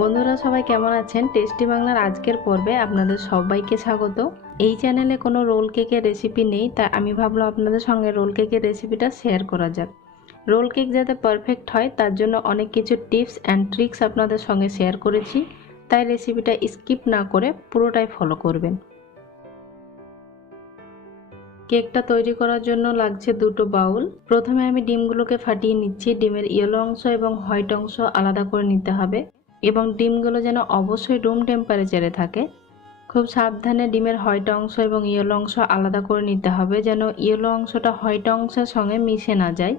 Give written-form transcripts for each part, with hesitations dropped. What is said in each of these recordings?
বন্ধুরা সবাই কেমন আছেন? টেস্টি বাংলার আজকের পর্বে আপনাদের সবাইকে স্বাগত। এই চ্যানেলে কোনো রোল কেকের রেসিপি নেই, তাই আমি ভাবলাম আপনাদের সঙ্গে রোল কেকের রেসিপিটা শেয়ার করা যাক। রোল কেক যাতে পারফেক্ট হয় তার জন্য অনেক কিছু টিপস অ্যান্ড ট্রিক্স আপনাদের সঙ্গে শেয়ার করেছি, তাই রেসিপিটা স্কিপ না করে পুরোটাই ফলো করবেন। কেকটা তৈরি করার জন্য লাগছে দুটো বাউল। প্রথমে আমি ডিমগুলোকে ফাটিয়ে নিচ্ছি। ডিমের ইয়েলো অংশ এবং হোয়াইট অংশ আলাদা করে নিতে হবে এবং ডিমগুলো যেন অবশ্যই রুম টেম্পারেচারে থাকে। খুব সাবধানে ডিমের হোয়াইট অংশ এবং ইয়েলো অংশ আলাদা করে নিতে হবে, যেন ইয়েলো অংশটা হোয়াইট অংশের সঙ্গে মিশে না যায়।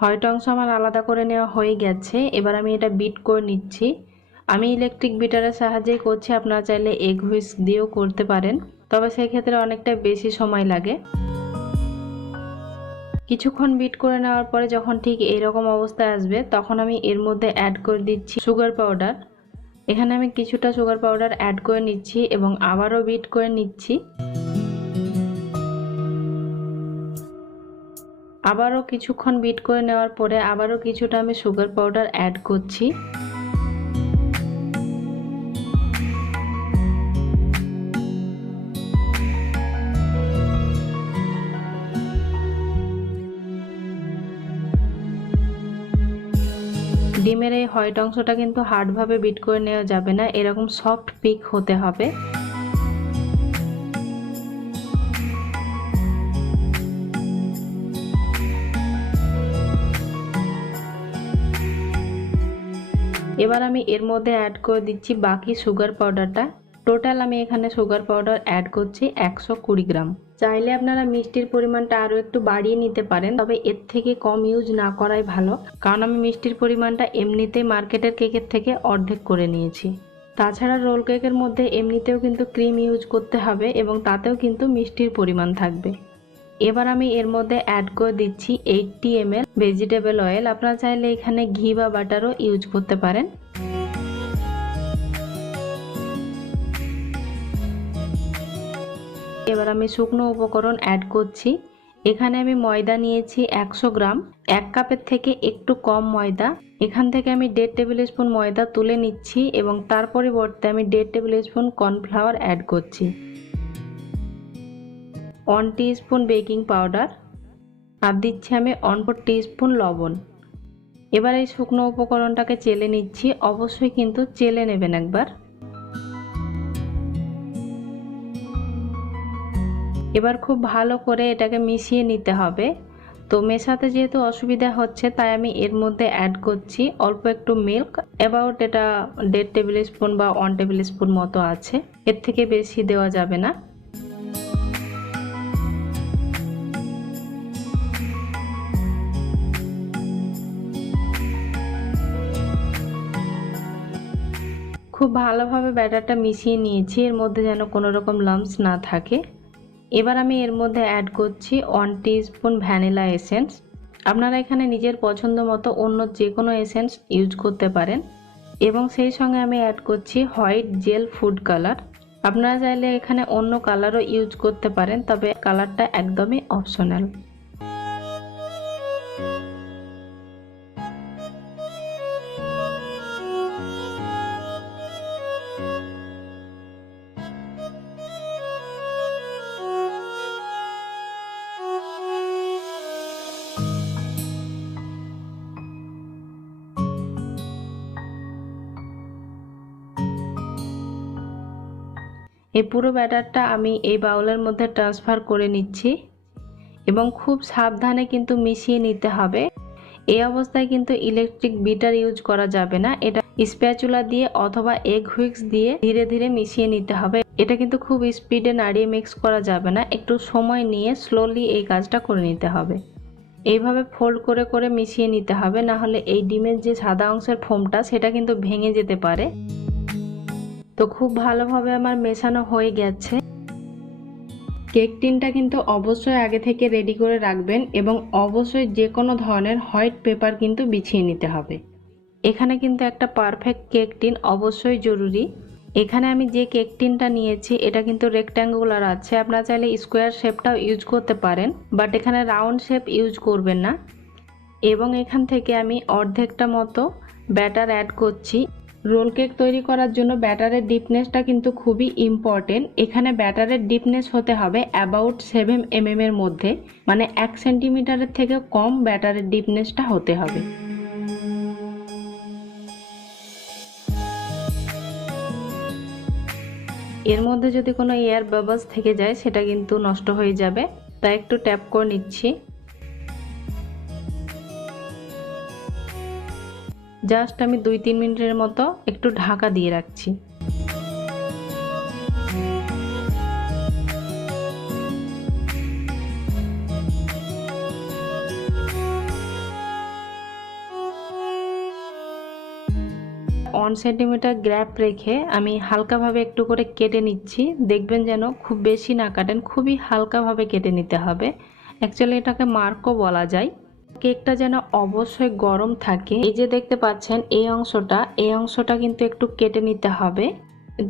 হোয়াইট অংশ আমার আলাদা করে নেওয়া হয়ে গেছে। এবার আমি এটা বিট করে নিচ্ছি। আমি ইলেকট্রিক বিটারের সাহায্যেই করছি, আপনারা চাইলে এগ হুইস্ক দিয়েও করতে পারেন, তবে সেই ক্ষেত্রে অনেকটা বেশি সময় লাগে। কিছুক্ষণ বিট করে নেওয়ার পরে যখন ঠিক এইরকম অবস্থায় আসবে তখন আমি এর মধ্যে অ্যাড করে দিচ্ছি সুগার পাউডার। এখানে আমি কিছুটা সুগার পাউডার অ্যাড করে নিচ্ছি এবং আবারও বিট করে নিচ্ছি। আবারও কিছুক্ষণ বিট করে নেওয়ার পরে আবারও কিছুটা আমি সুগার পাউডার অ্যাড করছি। ডিমের এই হোয়াইট অংশটা কিন্তু হার্ডভাবে বিট করে নেওয়া যাবে না, এরকম সফট পিক হতে হবে। এবার আমি এর মধ্যে অ্যাড করে দিচ্ছি বাকি সুগার পাউডারটা। টোটাল আমি এখানে সুগার পাউডার অ্যাড করছি 120 গ্রাম। চাইলে আপনারা মিষ্টির পরিমাণটা আরও একটু বাড়িয়ে নিতে পারেন, তবে এর থেকে কম ইউজ না করাই ভালো, কারণ আমি মিষ্টির পরিমাণটা এমনিতেই মার্কেটের কেকের থেকে অর্ধেক করে নিয়েছি। তাছাড়া রোল কেকের মধ্যে এমনিতেও কিন্তু ক্রিম ইউজ করতে হবে এবং তাতেও কিন্তু মিষ্টির পরিমাণ থাকবে। এবার আমি এর মধ্যে অ্যাড করে দিচ্ছি 80 ml ভেজিটেবল অয়েল। আপনারা চাইলে এখানে ঘি বা বাটারও ইউজ করতে পারেন। এবার আমি শুকনো উপকরণ অ্যাড করছি। এখানে আমি ময়দা নিয়েছি 100 গ্রাম। 1 কাপের থেকে একটু কম ময়দা। এখান থেকে আমি 1.5 টেবিল স্পুন ময়দা তুলে নিচ্ছি এবং তার পরিবর্তে আমি 1.5 টেবিল স্পুন কর্নফ্লাওয়ার অ্যাড করছি। 1 টিস্পুন বেকিং পাউডার আর দিচ্ছি আমি 1/4 টিস্পুন লবণ। এবার এই শুকনো উপকরণটাকে চেলে নিচ্ছি। অবশ্যই কিন্তু চেলে নেবেন একবার। এবার খুব ভালো করে এটাকে মিশিয়ে নিতে হবে। তো মেশাতে যেহেতু অসুবিধা হচ্ছে তাই আমি এর মধ্যে অ্যাড করছি অল্প একটু মিল্ক। অ্যাবাউট এটা 1.5 টেবিল স্পুন বা 1 টেবিল স্পুন মতো আছে, এর থেকে বেশি দেওয়া যাবে না। খুব ভালোভাবে ব্যাটারটা মিশিয়ে নিয়েছি, এর মধ্যে যেন কোনো রকম লাম্পস না থাকে। এবার আমি এর মধ্যে অ্যাড করছি 1 টিস্পুন ভ্যানিলা এসেন্স। আপনারা এখানে নিজের পছন্দ মতো অন্য যে কোনো এসেন্স ইউজ করতে পারেন এবং সেই সঙ্গে আমি অ্যাড করছি হোয়াইট জেল ফুড কালার। আপনারা চাইলে এখানে অন্য কালারও ইউজ করতে পারেন, তবে কালারটা একদমই অপশনাল। এই পুরো ব্যাটারটা আমি এই বাউলের মধ্যে ট্রান্সফার করে নিচ্ছি এবং খুব সাবধানে কিন্তু মিশিয়ে নিতে হবে। এই অবস্থায় কিন্তু ইলেকট্রিক বিটার ইউজ করা যাবে না, এটা স্প্যাচুলা দিয়ে অথবা এগ হুইস্ক দিয়ে ধীরে ধীরে মিশিয়ে নিতে হবে। এটা কিন্তু খুব স্পিডে নাড়িয়ে মিক্স করা যাবে না, একটু সময় নিয়ে স্লোলি এই কাজটা করে নিতে হবে। এইভাবে ফোল্ড করে করে মিশিয়ে নিতে হবে, না হলে এই ডিমের যে সাদা অংশের ফোমটা সেটা কিন্তু ভেঙে যেতে পারে। তো খুব ভালোভাবে আমার মেশানো হয়ে গেছে। কেক টিনটা কিন্তু অবশ্যই আগে থেকে রেডি করে রাখবেন এবং অবশ্যই যে কোনো ধরনের হোয়াইট পেপার কিন্তু বিছিয়ে নিতে হবে। এখানে কিন্তু একটা পারফেক্ট কেক টিন অবশ্যই জরুরি। এখানে আমি যে কেক টিনটা নিয়েছি এটা কিন্তু রেক্ট্যাঙ্গুলার আছে, আপনারা চাইলে স্কোয়ার শেপটাও ইউজ করতে পারেন, বাট এখানে রাউন্ড শেপ ইউজ করবেন না। এবং এখান থেকে আমি অর্ধেকটা মতো ব্যাটার অ্যাড করছি। রোল কেক তৈরি করার জন্য ব্যাটারের ডিপনেসটা কিন্তু খুবই ইম্পর্টেন্ট। এখানে ব্যাটারের ডিপনেস হতে হবে অ্যাবাউট 7 mm এর মধ্যে, মানে 1 সেন্টিমিটারের থেকে কম ব্যাটারের ডিপনেসটা হতে হবে। এর মধ্যে যদি কোনো এয়ার বাবলস থেকে যায় সেটা কিন্তু নষ্ট হয়ে যাবে, তাই একটু ট্যাপ করে নিচ্ছি। জাস্ট আমি 2-3 মিনিটের মতো একটু ঢাকা দিয়ে রাখছি। ওয়ান সেন্টিমিটার গ্যাপ রেখে আমি হালকাভাবে একটু করে কেটে নিচ্ছি। দেখবেন যেন খুব বেশি না কাটেন, খুবই হালকাভাবে কেটে নিতে হবে। অ্যাকচুয়ালি এটাকে মার্কও বলা যায়। কেকটা যেন অবশ্যই গরম থাকে। এই যে দেখতে পাচ্ছেন এই অংশটা কিন্তু একটু কেটে নিতে হবে।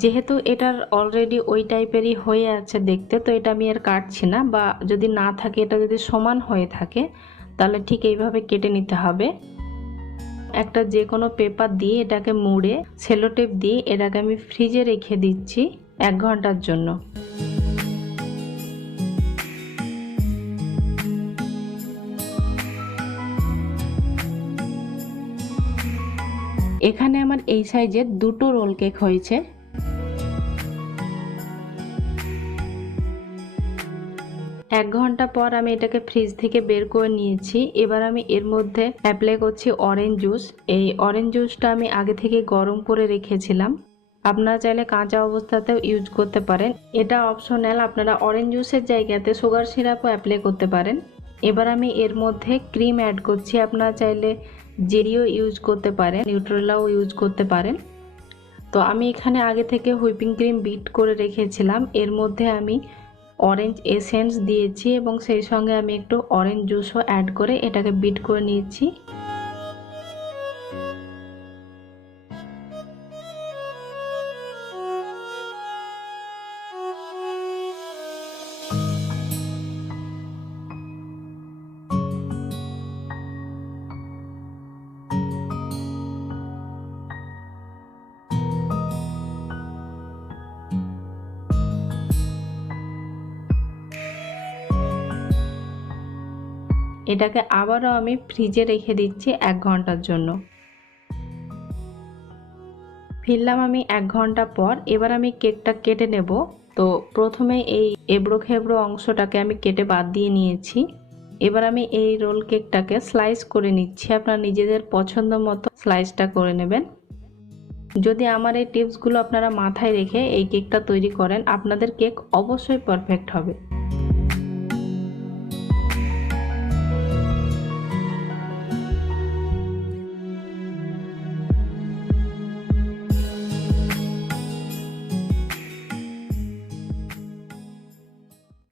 যেহেতু এটার অলরেডি ওই টাইপেরই হয়ে আছে দেখতে, তো এটা আমি আর কাটছি না, বা যদি না থাকে, এটা যদি সমান হয়ে থাকে তাহলে ঠিক এইভাবে কেটে নিতে হবে। একটা যে কোনো পেপার দিয়ে এটাকে মুড়ে সেলো টেপ দিয়ে এটাকে আমি ফ্রিজে রেখে দিচ্ছি 1 ঘন্টার জন্য। এখানে আমার এই সাইজের 2টো রোল কেক হয়েছে। এক ঘন্টা পর আমি এটাকে ফ্রিজ থেকে বের করে নিয়েছি। এবার আমি এর মধ্যে অ্যাপ্লাই করছি অরেঞ্জ জুস। এই অরেঞ্জ জুসটা আমি আগে থেকে গরম করে রেখেছিলাম, আপনারা চাইলে কাঁচা অবস্থাতেও ইউজ করতে পারেন, এটা অপশনাল। আপনারা অরেঞ্জ জুসের জায়গাতে সুগার সিরাপও অ্যাপ্লাই করতে পারেন। এবার আমি এর মধ্যে ক্রিম অ্যাড করছি, আপনারা চাইলে জেরিও ইউজ করতে পারেন, নিউট্রেলাও ইউজ করতে পারেন। তো আমি এখানে আগে থেকে হুইপিং ক্রিম বিট করে রেখেছিলাম, এর মধ্যে আমি অরেঞ্জ এসেন্স দিয়েছি এবং সেই সঙ্গে আমি একটু অরেঞ্জ জুসও অ্যাড করে এটাকে বিট করে নিয়েছি। এটাকে আবারও আমি ফ্রিজে রেখে দিচ্ছি 1 ঘন্টার জন্য। ফিরলাম আমি 1 ঘন্টা পর। এবার আমি কেকটা কেটে নেব। তো প্রথমে এই এবড়ো খেবড়ো অংশটাকে আমি কেটে বাদ দিয়ে নিয়েছি। এবার আমি এই রোল কেকটাকে স্লাইস করে নিচ্ছি, আপনারা নিজেদের পছন্দ মতো স্লাইসটা করে নেবেন। যদি আমার এই টিপসগুলো আপনারা মাথায় রেখে এই কেকটা তৈরি করেন, আপনাদের কেক অবশ্যই পারফেক্ট হবে।